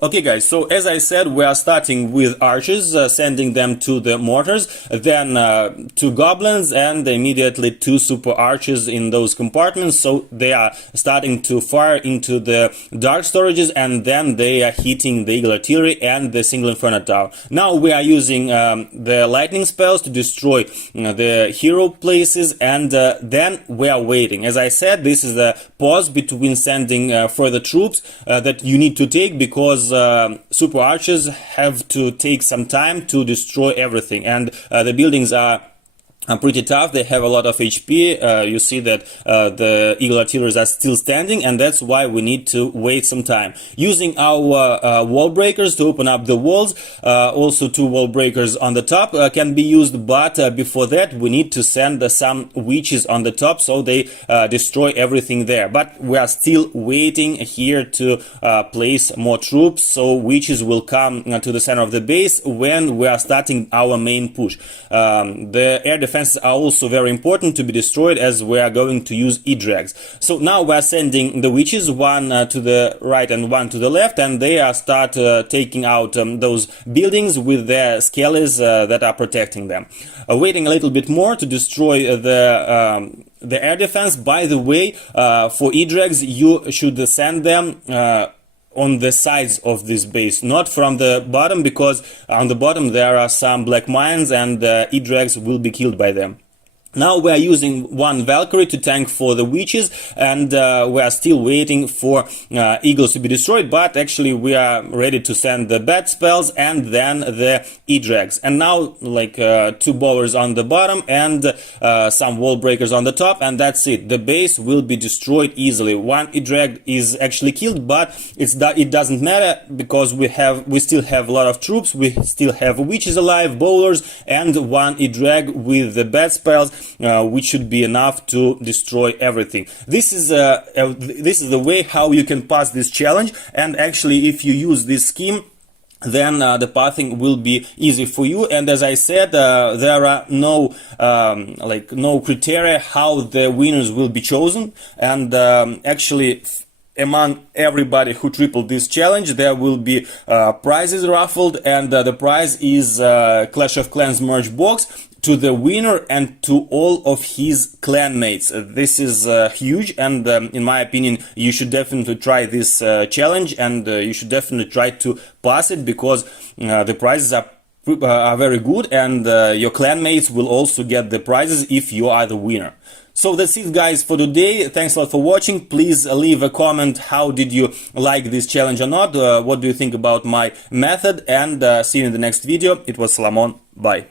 Okay guys, so as I said, we are starting with archers, sending them to the mortars, then 2 goblins, and immediately 2 super archers in those compartments, so they are starting to fire into the dark storages, and then they are hitting the eagle artillery and the single inferno tower. Now we are using the lightning spells to destroy the hero places, and then we are waiting. As I said, this is a pause between sending further troops that you need to take, because super archers have to take some time to destroy everything, and the buildings are pretty tough. They have a lot of HP. You see that the eagle artilleries are still standing, and that's why we need to wait some time. Using our wall breakers to open up the walls, also 2 wall breakers on the top can be used, but before that we need to send some witches on the top so they destroy everything there. But we are still waiting here to place more troops, so witches will come to the center of the base when we are starting our main push. The air defense are also very important to be destroyed, as we are going to use E-drags. So now we are sending the witches, 1 to the right and 1 to the left, and they are start taking out those buildings with their skellies that are protecting them. Waiting a little bit more to destroy the air defense. By the way, for E-drags you should send them on the sides of this base, not from the bottom, because on the bottom there are some black mines and E-drags will be killed by them. Now we are using 1 Valkyrie to tank for the witches, and we are still waiting for eagles to be destroyed, but actually we are ready to send the bat spells and then the E-drags. And now like 2 bowlers on the bottom and some wall breakers on the top, and that's it. The base will be destroyed easily. 1 E-drag is actually killed, but it doesn't matter, because we still have a lot of troops. We still have witches alive, bowlers, and 1 E-drag with the bat spells, which should be enough to destroy everything. This is the way how you can pass this challenge, and actually if you use this scheme, then the pathing will be easy for you. And as I said, there are no criteria how the winners will be chosen, and actually among everybody who tripled this challenge, there will be prizes raffled, and the prize is Clash of Clans merge box to the winner and to all of his clanmates. This is huge, and in my opinion you should definitely try this challenge, and you should definitely try to pass it, because the prizes are very good, and your clanmates will also get the prizes if you are the winner. So that's it guys for today. Thanks a lot for watching. Please leave a comment, how did you like this challenge or not, what do you think about my method, and see you in the next video. It was Solomon, bye.